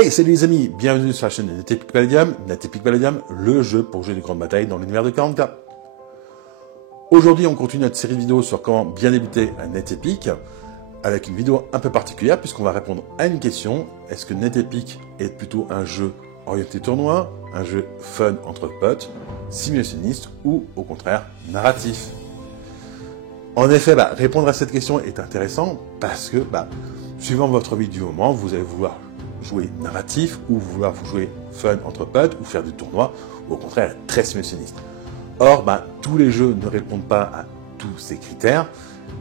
Hey, salut les amis, bienvenue sur la chaîne de NetEpic Palladium, NetEpic Palladium, le jeu pour jouer des grandes batailles dans l'univers de 40K. Aujourd'hui, on continue notre série de vidéos sur comment bien débuter à NetEpic, avec une vidéo un peu particulière, puisqu'on va répondre à une question. Est-ce que NetEpic est plutôt un jeu orienté tournoi, un jeu fun entre potes, simulationniste, ou au contraire, narratif? En effet, répondre à cette question est intéressant, parce que, suivant votre envie du moment, vous allez vouloir jouer narratif, ou vouloir jouer fun entre potes, ou faire du tournoi, ou au contraire être très simulationniste. Or, tous les jeux ne répondent pas à tous ces critères,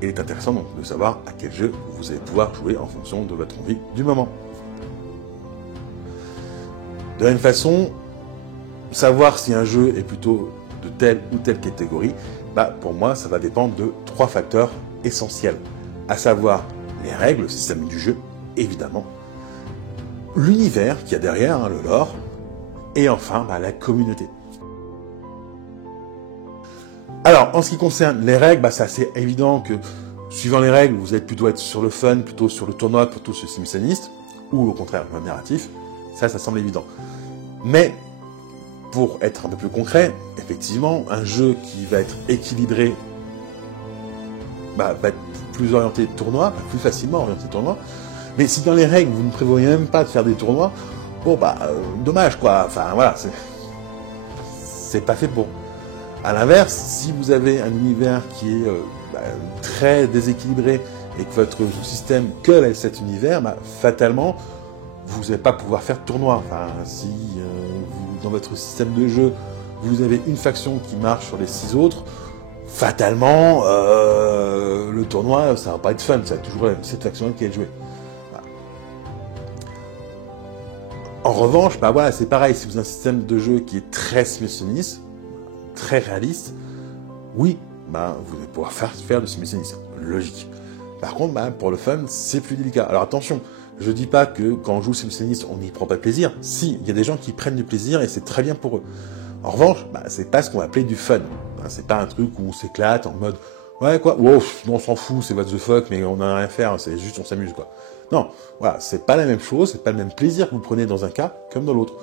et il est intéressant donc de savoir à quel jeu vous allez pouvoir jouer en fonction de votre envie du moment. De la même façon, savoir si un jeu est plutôt de telle ou telle catégorie, pour moi, ça va dépendre de 3 facteurs essentiels, à savoir les règles, le système du jeu, évidemment, l'univers qu'il y a derrière, le lore, et enfin la communauté. Alors, en ce qui concerne les règles, c'est assez évident que, suivant les règles, vous allez plutôt être sur le fun, plutôt sur le tournoi, plutôt sur le simulationniste, ou au contraire, le narratif. Ça semble évident. Mais, pour être un peu plus concret, effectivement, un jeu qui va être équilibré, va être plus orienté tournoi, plus facilement orienté tournoi. Mais si dans les règles, vous ne prévoyez même pas de faire des tournois, dommage quoi, enfin voilà, c'est pas fait pour. À l'inverse, si vous avez un univers qui est très déséquilibré et que votre système colle à cet univers, fatalement, vous n'allez pas pouvoir faire de tournoi. Enfin, si dans votre système de jeu, vous avez une faction qui marche sur les 6 autres, fatalement, le tournoi, ça va pas être fun, ça va toujours être cette faction qui est jouée. En revanche, c'est pareil, si vous avez un système de jeu qui est très simulationniste, très réaliste, oui, vous allez pouvoir faire du simulationnisme, logique. Par contre, pour le fun, c'est plus délicat. Alors attention, je dis pas que quand on joue simulationniste, on n'y prend pas de plaisir. Si, il y a des gens qui prennent du plaisir et c'est très bien pour eux. En revanche, c'est pas ce qu'on va appeler du fun. C'est pas un truc où on s'éclate en mode ouais quoi, wow, on s'en fout, c'est what the fuck, mais on n'a rien à faire, c'est juste on s'amuse quoi. Non, voilà, c'est pas la même chose, c'est pas le même plaisir que vous prenez dans un cas comme dans l'autre.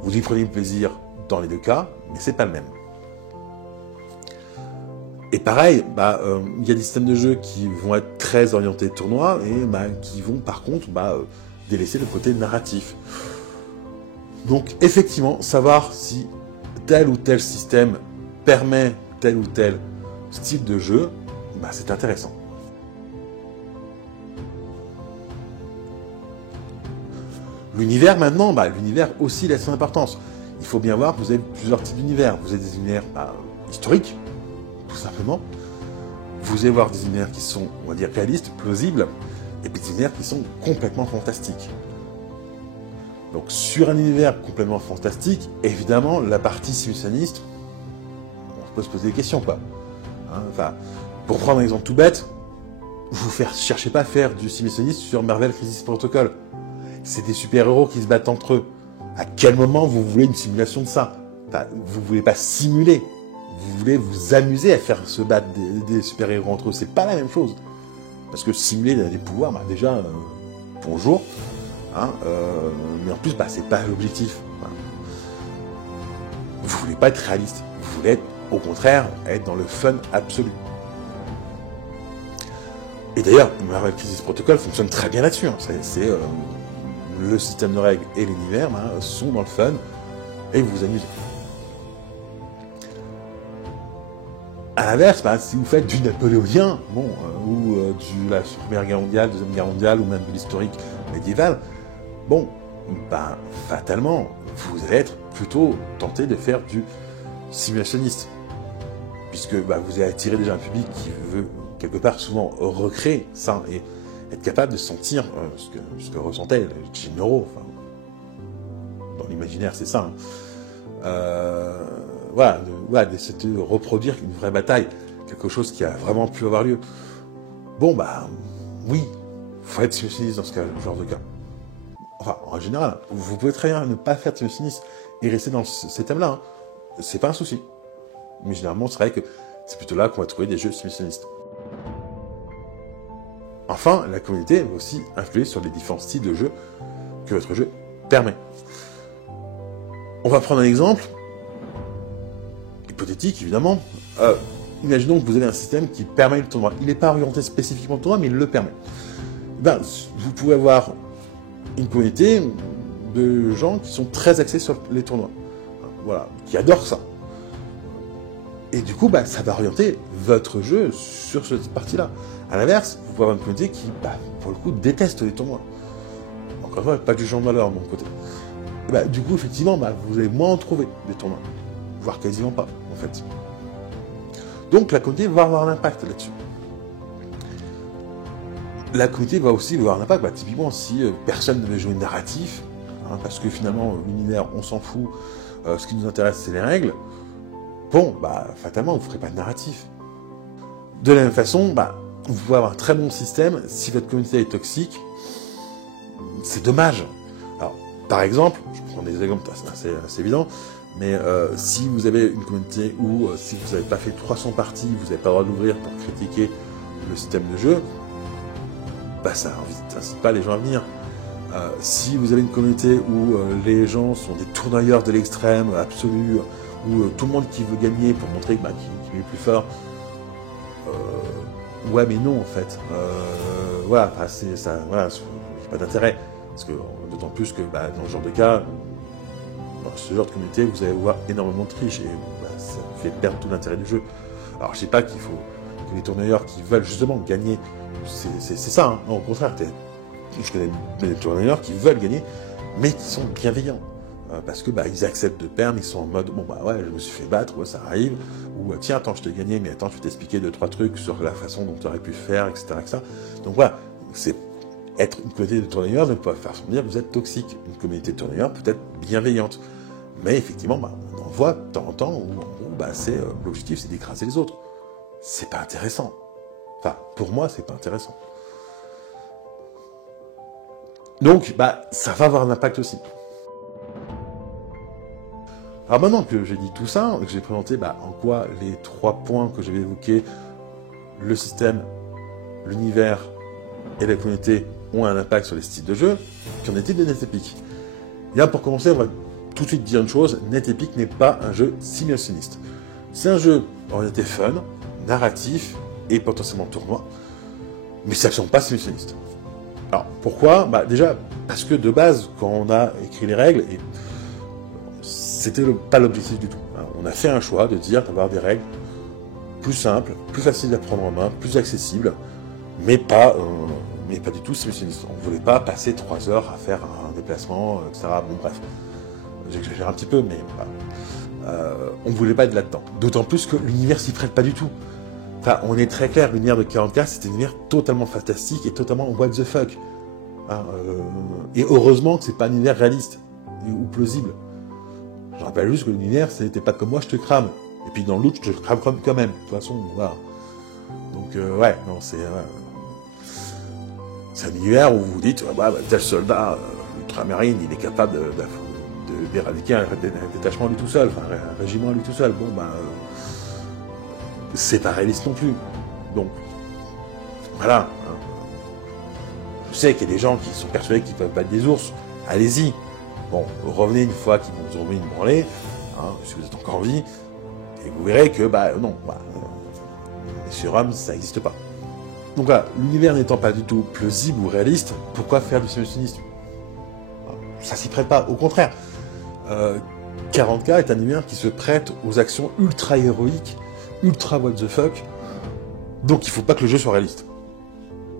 Vous y prenez du plaisir dans les deux cas, mais c'est pas le même. Et pareil, il y a des systèmes de jeu qui vont être très orientés tournoi et qui vont par contre délaisser le côté narratif. Donc effectivement, savoir si tel ou tel système permet tel ou tel style de jeu, c'est intéressant. L'univers maintenant, l'univers aussi laisse son importance. Il faut bien voir que vous avez plusieurs types d'univers. Vous avez des univers historiques, tout simplement. Vous allez voir des univers qui sont, on va dire, réalistes, plausibles, et puis des univers qui sont complètement fantastiques. Donc sur un univers complètement fantastique, évidemment, la partie simulationniste, on peut se poser des questions, quoi. Pour prendre un exemple tout bête, cherchez pas à faire du simulationniste sur Marvel Crisis Protocol. C'est des super-héros qui se battent entre eux. À quel moment vous voulez une simulation de ça? Vous voulez pas simuler. Vous voulez vous amuser à faire se battre des super-héros entre eux. C'est pas la même chose. Parce que simuler des pouvoirs, déjà, bonjour. Mais en plus, c'est pas l'objectif. Vous voulez pas être réaliste. Vous voulez au contraire, être dans le fun absolu. Et d'ailleurs, Marvel Crisis Protocol fonctionne très bien là-dessus. Le système de règles et l'univers sont dans le fun et vous vous amusez. À l'inverse, si vous faites du napoléonien, ou de la Première Guerre mondiale, Deuxième Guerre mondiale, ou même de l'historique médiéval, fatalement, vous allez être plutôt tenté de faire du simulationniste. Puisque vous allez attirer déjà un public qui veut, quelque part, souvent recréer ça, et être capable de sentir ce que ressentaient les généraux. Dans l'imaginaire, c'est ça. D'essayer de reproduire une vraie bataille, quelque chose qui a vraiment pu avoir lieu. Oui, faut être simulationniste dans ce genre de cas. En général, vous pouvez très bien ne pas faire de simulationniste et rester dans ces thèmes-là. C'est pas un souci. Mais généralement, c'est vrai que c'est plutôt là qu'on va trouver des jeux simulationnistes. Enfin, la communauté va aussi influer sur les différents styles de jeu que votre jeu permet. On va prendre un exemple, hypothétique évidemment. Imaginons que vous avez un système qui permet le tournoi. Il n'est pas orienté spécifiquement au tournoi, mais il le permet. Ben, vous pouvez avoir une communauté de gens qui sont très axés sur les tournois. Voilà, qui adorent ça. Et du coup, bah, ça va orienter votre jeu sur cette partie-là. À l'inverse, vous pouvez avoir une communauté qui, bah, pour le coup, déteste les tournois. Encore une fois, pas du genre de malheur de mon côté. Et bah, du coup, effectivement, bah, vous allez moins en trouver des tournois. Voire quasiment pas, en fait. Donc, la communauté va avoir un impact là-dessus. La communauté va aussi avoir un impact, bah, typiquement, si personne ne veut jouer narratif, hein, parce que finalement, l'univers, on s'en fout, ce qui nous intéresse, c'est les règles, bon, bah, fatalement, vous ne ferez pas de narratif. De la même façon, bah, vous pouvez avoir un très bon système, si votre communauté est toxique, c'est dommage. Alors, par exemple, je prends des exemples assez évidents, mais si vous avez une communauté où, si vous n'avez pas fait 300 parties, vous n'avez pas le droit d'ouvrir pour critiquer le système de jeu, bah, ça n'incite pas les gens à venir. Si vous avez une communauté où les gens sont des tournoyeurs de l'extrême absolu, où tout le monde qui veut gagner pour montrer qu'il est plus fort, ouais mais non en fait. Voilà, c'est ça, voilà, j'ai pas d'intérêt. Parce que d'autant plus que bah, dans ce genre de cas, dans ce genre de communauté, vous allez voir énormément de triche et bah, ça fait perdre tout l'intérêt du jeu. Alors je sais pas qu'il faut que les tournoyeurs qui veulent justement gagner, c'est ça, hein. Non, au contraire, je connais des tournoyeurs qui veulent gagner, mais qui sont bienveillants. Parce que bah, ils acceptent de perdre, ils sont en mode bon bah ouais, je me suis fait battre, ouais, ça arrive, ou tiens, attends, je t'ai gagné, mais attends, je vais t'expliquer 2-3 trucs sur la façon dont tu aurais pu faire, etc., etc. Donc voilà, c'est être une communauté de tournoyeurs ne peut pas faire dire que vous êtes toxique. Une communauté de tournoyeurs peut être bienveillante. Mais effectivement, bah, on en voit de temps en temps où bah, l'objectif c'est d'écraser les autres. C'est pas intéressant. Enfin, pour moi, c'est pas intéressant. Donc, bah, ça va avoir un impact aussi. Alors maintenant que j'ai dit tout ça, que j'ai présenté bah, en quoi les 3 points que j'avais évoqués, le système, l'univers et la communauté ont un impact sur les styles de jeu, qu'en est-il de NetEpic? Et là, pour commencer, on va tout de suite dire une chose, NetEpic n'est pas un jeu simulationniste. C'est un jeu orienté fun, narratif et potentiellement tournoi, mais c'est absolument pas simulationniste. Alors, pourquoi? Bah, déjà, parce que de base, quand on a écrit les règles, et c'était pas l'objectif du tout. On a fait un choix de dire d'avoir des règles plus simples, plus faciles à prendre en main, plus accessibles, mais pas du tout simulationniste. On ne voulait pas passer 3 heures à faire un déplacement, etc. Bon, bref, j'exagère un petit peu, mais on ne voulait pas être là-dedans. D'autant plus que l'univers s'y prête pas du tout. Enfin, on est très clair, l'univers de 40K, c'est un univers totalement fantastique et totalement what the fuck. Et heureusement que c'est pas un univers réaliste ou plausible. Je rappelle juste que l'univers, c'était pas comme moi, je te crame. Et puis dans l'autre, je te crame quand même. De toute façon, voilà. Donc, ouais, non, c'est un univers où vous vous dites, bah, tel soldat, ultramarine, il est capable d'éradiquer un détachement lui tout seul, enfin, un régiment lui tout seul. Bon, bah, c'est pas réaliste non plus. Donc, voilà. Je sais qu'il y a des gens qui sont persuadés qu'ils peuvent battre des ours. Allez-y. Bon, revenez une fois qu'ils vous ont mis une branlée, hein, si vous êtes encore en vie, et vous verrez que, bah, non, bah, les surhommes, ça n'existe pas. Donc voilà, l'univers n'étant pas du tout plausible ou réaliste, pourquoi faire du simulationnisme? Ça s'y prête pas, au contraire. 40K est un univers qui se prête aux actions ultra héroïques, ultra what the fuck, donc il faut pas que le jeu soit réaliste.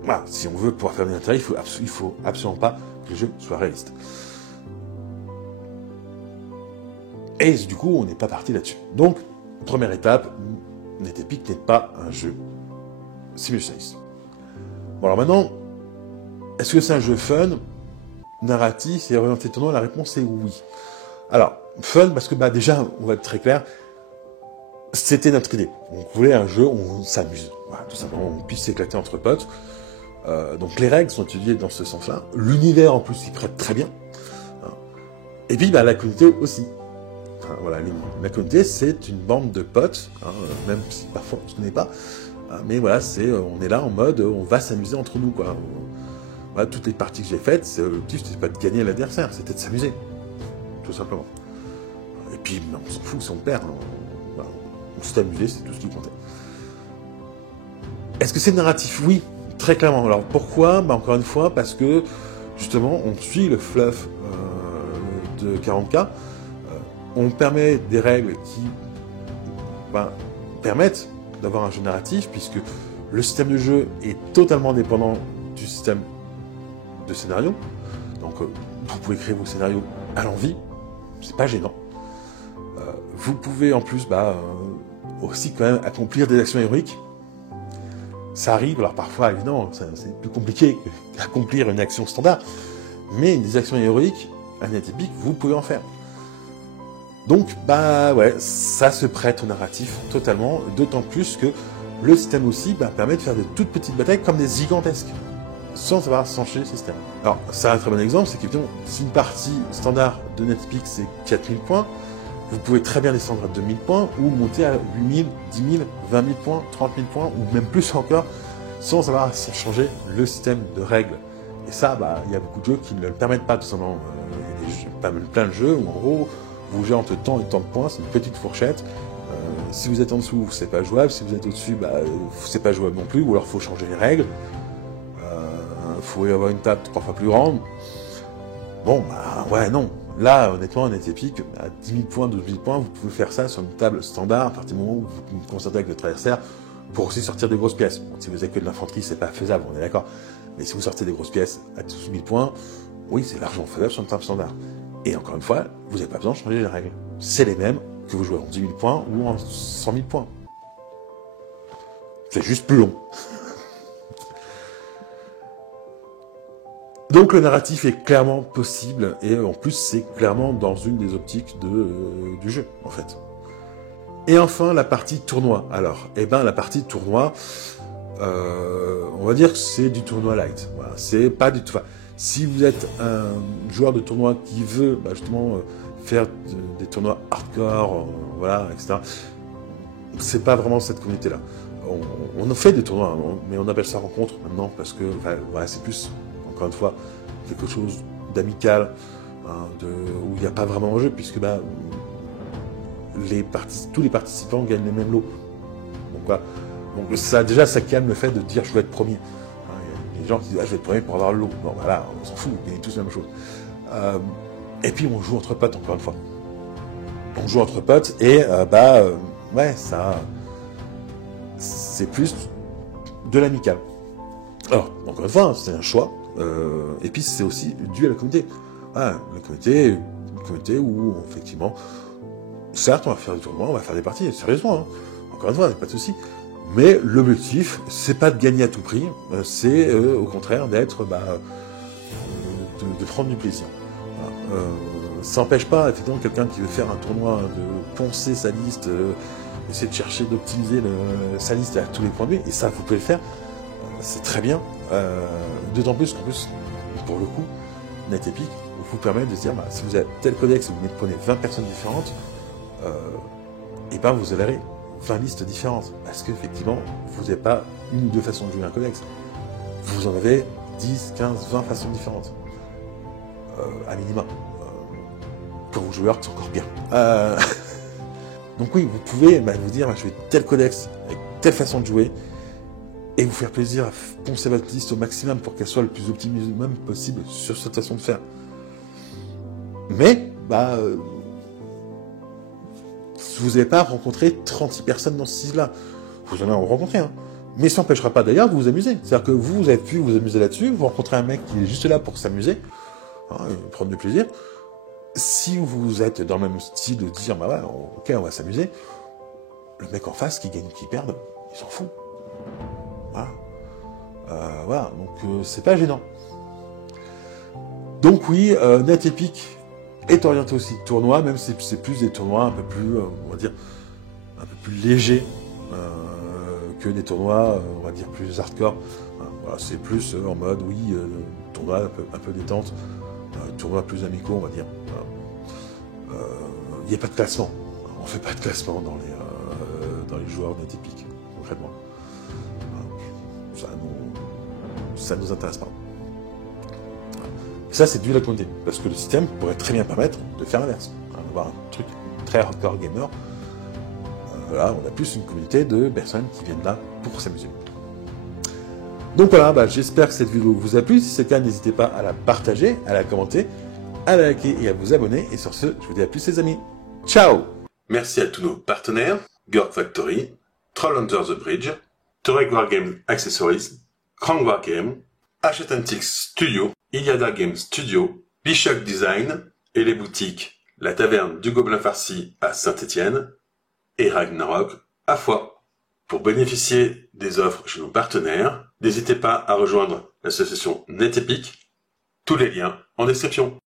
Voilà, si on veut pouvoir faire de l'intérêt, il faut absolument pas que le jeu soit réaliste. Et du coup, on n'est pas parti là-dessus. Donc, première étape, NetEpic n'est pas un jeu simulationniste. Bon, alors maintenant, est-ce que c'est un jeu fun, narratif et orienté tournoi? La réponse est oui. Alors, fun, parce que bah, déjà, on va être très clair, c'était notre idée. On voulait un jeu où on s'amuse. Voilà, tout simplement, on puisse s'éclater entre potes. Donc les règles sont étudiées dans ce sens-là. L'univers, en plus, s'y prête très bien. Et puis, bah, la communauté aussi. Voilà, la communauté, c'est une bande de potes, même si parfois on ne se connaît pas, mais voilà, on est là en mode, on va s'amuser entre nous, quoi. Voilà, toutes les parties que j'ai faites, l'objectif c'était pas de gagner l'adversaire, c'était de s'amuser, tout simplement. Et puis on s'en fout si on perd, on s'est amusé, c'est tout ce qui comptait. Est-ce que c'est narratif? Oui, très clairement. Alors pourquoi? Encore une fois, parce que justement, on suit le fluff de 40K, on permet des règles qui permettent d'avoir un jeu narratif, puisque le système de jeu est totalement dépendant du système de scénario. Donc vous pouvez créer vos scénarios à l'envie, c'est pas gênant. Vous pouvez en plus aussi quand même accomplir des actions héroïques. Ça arrive, alors parfois évidemment c'est plus compliqué d'accomplir une action standard, mais des actions héroïques atypiques, vous pouvez en faire. Donc ouais, ça se prête au narratif totalement, d'autant plus que le système aussi permet de faire de toutes petites batailles comme des gigantesques, sans avoir changé le système. Alors, ça, un très bon exemple, c'est qu'évidemment, si une partie standard de Netpeak c'est 4000 points, vous pouvez très bien descendre à 2000 points, ou monter à 8000, 10 000, 20 000 points, 30 000 points, ou même plus encore, sans avoir changé le système de règles. Et ça, il y a beaucoup de jeux qui ne le permettent pas, tout simplement. Il y a plein de jeux où, en gros, vous gérez entre tant et tant de points, c'est une petite fourchette. Si vous êtes en dessous, c'est pas jouable. Si vous êtes au-dessus, c'est pas jouable non plus. Ou alors, faut changer les règles. Faut y avoir une table 3 fois plus grande. Bon, ouais, non. Là, honnêtement, un épique, à 10 000 points, 12 000 points, vous pouvez faire ça sur une table standard à partir du moment où vous vous concertez avec votre adversaire pour aussi sortir des grosses pièces. Bon, si vous avez que de l'infanterie, c'est pas faisable, on est d'accord. Mais si vous sortez des grosses pièces à 12 000 points, oui, c'est largement faisable sur une table standard. Et encore une fois, vous n'avez pas besoin de changer les règles. C'est les mêmes que vous jouez en 10 000 points ou en 100 000 points. C'est juste plus long. Donc le narratif est clairement possible, et en plus c'est clairement dans une des optiques du jeu, en fait. Et enfin, la partie tournoi. Alors, la partie tournoi, on va dire que c'est du tournoi light. Voilà, c'est pas du tout... Enfin, si vous êtes un joueur de tournoi qui veut justement faire des tournois hardcore, voilà, etc., c'est pas vraiment cette communauté-là. On fait des tournois, mais on appelle ça rencontre maintenant, parce que voilà, c'est plus... Encore une fois, quelque chose d'amical, où il n'y a pas vraiment de jeu, puisque tous les participants gagnent les mêmes lots. Donc, voilà. Donc ça calme le fait de dire je veux être premier. Il y a des gens qui disent je vais être premier pour avoir le lot. Bon voilà, on s'en fout, vous gagnez tous la même chose. Et puis on joue entre potes, encore une fois. On joue entre potes et ouais, ça, c'est plus de l'amical. Alors, encore une fois, c'est un choix. Et puis c'est aussi dû à la communauté. Voilà, une communauté où effectivement, certes on va faire des tournois, on va faire des parties, sérieusement, encore une fois, pas de souci. Mais l'objectif, c'est pas de gagner à tout prix, c'est au contraire d'être, de prendre du plaisir. Voilà. Ça n'empêche pas effectivement quelqu'un qui veut faire un tournoi de poncer sa liste, essayer de chercher d'optimiser sa liste à tous les points de vue, et ça vous pouvez le faire. C'est très bien, d'autant plus qu'en plus, pour le coup, Netpeak vous permet de se dire, si vous avez tel codex, vous prenez 20 personnes différentes, vous allez 20 listes différentes, parce qu'effectivement, vous n'avez pas une ou deux façons de jouer un codex, vous en avez 10, 15, 20 façons différentes, à minima. Pour vos joueurs, c'est encore bien. Donc oui, vous pouvez vous dire, je vais tel codex, avec telle façon de jouer, et vous faire plaisir à poncer votre liste au maximum pour qu'elle soit le plus optimum possible sur cette façon de faire. Mais, vous n'avez pas rencontré 36 personnes dans ce site-là. Vous en avez rencontré, mais ça n'empêchera pas d'ailleurs de vous amuser. C'est-à-dire que vous avez pu vous amuser là-dessus, vous rencontrez un mec qui est juste là pour s'amuser, prendre du plaisir. Si vous êtes dans le même style de dire, ok, on va s'amuser, le mec en face, qui gagne ou qui perde, il s'en fout. Voilà. Donc c'est pas gênant. Donc oui, Netpeak est orienté aussi de tournois, même si c'est plus des tournois un peu plus, on va dire, un peu plus légers que des tournois, on va dire, plus hardcore. Voilà, c'est plus en mode, tournoi un peu détente, tournoi plus amicaux, on va dire. Il n'y a pas de classement. On fait pas de classement dans les joueurs Netpeak, concrètement. Ça nous intéresse pas. Et ça, c'est dû à la communauté. Parce que le système pourrait très bien permettre de faire l'inverse. D'avoir un truc très hardcore gamer. Voilà, on a plus une communauté de personnes qui viennent là pour s'amuser. Donc voilà, j'espère que cette vidéo vous a plu. Si c'est le cas, n'hésitez pas à la partager, à la commenter, à la liker et à vous abonner. Et sur ce, je vous dis à plus les amis. Ciao! Merci à tous nos partenaires, Gork Factory, Troll Under the Bridge, Torek Wargame Accessories, Krang Wargame, Hachette Antiques Studio, Iliada Game Studio, Bichok Design et les boutiques La Taverne du Gobelin Farci à Saint-Étienne et Ragnarok à Foix. Pour bénéficier des offres chez nos partenaires, n'hésitez pas à rejoindre l'association NetEpic. Tous les liens en description.